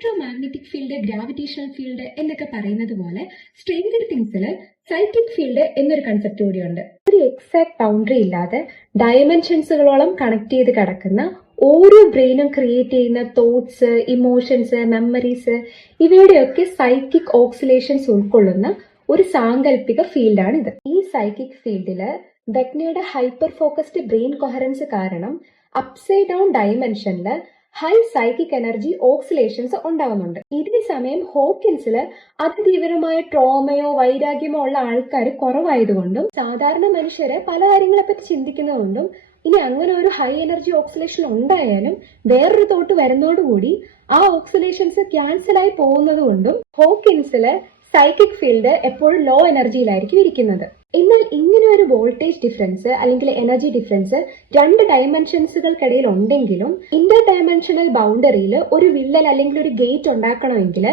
Electromagnetic field, gravitational field എന്നൊക്കെ പറയുന്നത് പോലെ സ്ട്രേഞ്ചർ തിങ്സിൽ സൈക്ലിക് ഫീൽഡ് എന്നൊരു കൺസെപ്റ്റ് കൂടിയുണ്ട്. ഒരു എക്സാക്ട് ബൗണ്ടറി ഇല്ലാതെ ഡയമെൻഷൻസുകളോളം കണക്ട് ചെയ്ത് കിടക്കുന്ന ഓരോ ബ്രെയിനും ക്രിയേറ്റ് ചെയ്യുന്ന തോട്ട്സ്, ഇമോഷൻസ്, മെമ്മറീസ് ഇവയുടെയൊക്കെ സൈക്കിക് ഓക്സിലേഷൻസ് ഉൾക്കൊള്ളുന്ന ഒരു സാങ്കല്പിക ഫീൽഡാണിത്. ഈ സൈക്കിക് ഫീൽഡില് വെഗ്നയുടെ ഹൈപ്പർ ഫോക്കസ്ഡ് ബ്രെയിൻ കൊഹറൻസ് കാരണം അപ്സൈഡ് ഡൗൺ ഡയമെൻഷനില് ഹൈ സൈക്കിക് എനർജി ഓക്സിലേഷൻസ് ഉണ്ടാവുന്നുണ്ട്. ഇതേ സമയം ഹോക്കിൻസില് അതിതീവ്രമായ ട്രോമയോ വൈരാഗ്യമോ ഉള്ള ആൾക്കാർ കുറവായതുകൊണ്ടും സാധാരണ മനുഷ്യരെ പല കാര്യങ്ങളെ പറ്റി ചിന്തിക്കുന്നതുകൊണ്ടും ഇനി അങ്ങനെ ഒരു ഹൈ എനർജി ഓക്സിലേഷൻ ഉണ്ടായാലും വേറൊരു തോട്ട് വരുന്നതോടുകൂടി ആ ഓക്സിലേഷൻസ് ക്യാൻസൽ ആയി പോകുന്നത് കൊണ്ടും ഹോക്കിൻസിലെ സൈക്കിക് ഫീൽഡ് എപ്പോഴും ലോ എനർജിയിലായിരിക്കും ഇരിക്കുന്നത്. എന്നാൽ ഇങ്ങനെ ഒരു വോൾട്ടേജ് ഡിഫറൻസ് അല്ലെങ്കിൽ എനർജി ഡിഫറൻസ് രണ്ട് ഡയമെൻഷൻസുകൾക്കിടയിൽ ഉണ്ടെങ്കിലും ഇന്റർ ഡയമെൻഷണൽ ബൗണ്ടറിയിൽ ഒരു വിള്ളൽ അല്ലെങ്കിൽ ഒരു ഗേറ്റ് ഉണ്ടാക്കണമെങ്കിൽ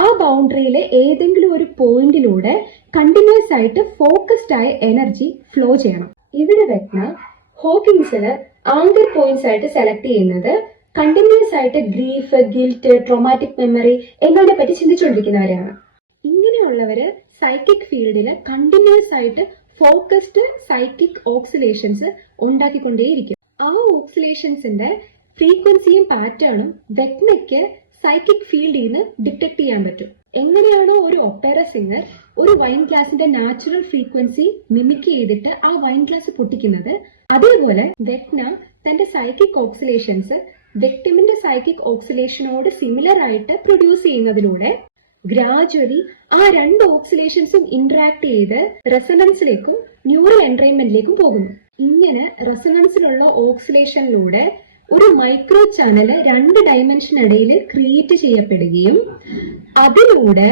ആ ബൗണ്ടറിയിൽ ഏതെങ്കിലും ഒരു പോയിന്റിലൂടെ കണ്ടിന്യൂസ് ആയിട്ട് ഫോക്കസ്ഡ് ആയ എനർജി ഫ്ലോ ചെയ്യണം. ഇവിടെ വെഗ്ന ഹോക്കിൻസില് ആങ്കർ പോയിന്റ്സ് ആയിട്ട് സെലക്ട് ചെയ്യുന്നത് കണ്ടിന്യൂസ് ആയിട്ട് ഗ്രീഫ്, ഗിൽറ്റ്, ട്രോമാറ്റിക് മെമ്മറി എന്നതിനെ പറ്റി ചിന്തിച്ചുകൊണ്ടിരിക്കുന്നവരെയാണ്. ഇങ്ങനെയുള്ളവര് സൈക്കിക് ഫീൽഡില് കണ്ടിന്യൂസ് ആയിട്ട് ഫോക്കസ്ഡ് സൈക്കിക് ഓക്സിലേഷൻസ് ഉണ്ടാക്കിക്കൊണ്ടേയിരിക്കും. ആ ഓക്സിലേഷൻസിന്റെ ഫ്രീക്വൻസിയും പാറ്റേണും വെഗ്നയ്ക്ക് സൈക്കിക് ഫീൽഡിൽ നിന്ന് ഡിറ്റക്ട് ചെയ്യാൻ പറ്റും. എങ്ങനെയാണോ ഒരു ഒപ്പേറ സിംഗർ ഒരു വൈൻ ഗ്ലാസിന്റെ നാച്ചുറൽ ഫ്രീക്വൻസി മിമിക് ചെയ്തിട്ട് ആ വൈൻ ഗ്ലാസ് പൊട്ടിക്കുന്നത്, അതേപോലെ വെഗ്ന തന്റെ സൈക്കിക് ഓക്സിലേഷൻസ് വിക്ടിമിന്റെ സൈക്കിക് ഓക്സിലേഷനോട് സിമിലർ ആയിട്ട് പ്രൊഡ്യൂസ് ചെയ്യുന്നതിലൂടെ ഗ്രാജുവലി ആ രണ്ട് ഓക്സിലേഷൻസും ഇന്ററാക്ട് ചെയ്ത് റെസണൻസിലേക്കും ന്യൂറൽ എൻട്രൈൻമെന്റിലേക്കും പോകുന്നു. ഇങ്ങനെ റെസണൻസിലുള്ള ഓക്സിലേഷനിലൂടെ ഒരു മൈക്രോ ചാനല് രണ്ട് ഡയമെൻഷനിടയിൽ ക്രിയേറ്റ് ചെയ്യപ്പെടുകയും അതിലൂടെ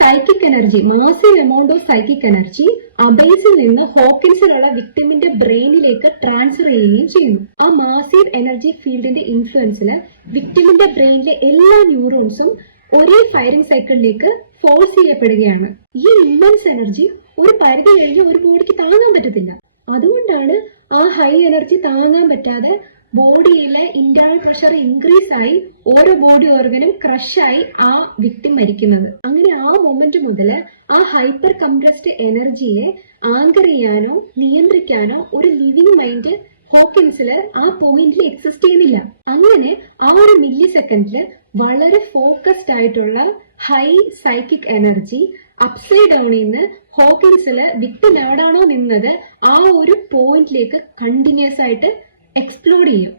psychic energy, massive amount of psychic energy അബേസിൽ നിന്ന് ഹോക്കിൻസിലുള്ള വിക്ടിമിന്റെ ബ്രെയിനിലേക്ക് ട്രാൻസ്ഫർ ചെയ്യുകയും ചെയ്യുന്നു. ആ മാസീവ് എനർജി ഫീൽഡിന്റെ ഇൻഫ്ലുവൻസില് വിക്ടിമിന്റെ ബ്രെയിനിലെ എല്ലാ ന്യൂറോൺസും ഒരേ ഫയറിംഗ് സൈക്കിളിലേക്ക് ഫോഴ്സ് ചെയ്യപ്പെടുകയാണ്. ഈ ഇമ്മൻസ് എനർജി ഒരു പരിധി കഴിഞ്ഞ് ഒരു ബോഡിക്ക് താങ്ങാൻ പറ്റത്തില്ല. അതുകൊണ്ടാണ് ആ ഹൈ എനർജി താങ്ങാൻ പറ്റാതെ ബോഡിയിലെ ഇന്റേണൽ പ്രഷർ ഇൻക്രീസ് ആയി ഓരോ ബോഡി ഓർഗനും ക്രഷായി ആ വിക്ടിം മരിക്കുന്നത്. അങ്ങനെ ആ മൊമെന്റ് മുതൽ ആ ഹൈപ്പർ കംപ്രസ്ഡ് എനർജിയെ ആങ്കർ ചെയ്യാനോ നിയന്ത്രിക്കാനോ ഒരു ലിവിങ് മൈൻഡ് ഹോക്കിൻസില് ആ പോയിന്റിൽ എക്സിസ്റ്റ് ചെയ്യുന്നില്ല. അങ്ങനെ ആ ഒരു മില്ലി സെക്കൻഡില് വളരെ ഫോക്കസ്ഡ് ആയിട്ടുള്ള ഹൈ സൈക്കിക് എനർജി അപ്സൈഡ് ഡൗണിൽ നിന്ന് ഹോക്കിൻസില് വിക്ടിം എവിടാണോ നിന്നത് ആ ഒരു പോയിന്റിലേക്ക് കണ്ടിന്യൂസ് ആയിട്ട് എക്സ്പ്ലോഡ് ചെയ്യും.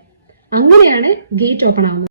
അങ്ങനെയാണ് ഗേറ്റ് ഓപ്പൺ ആവുന്നത്.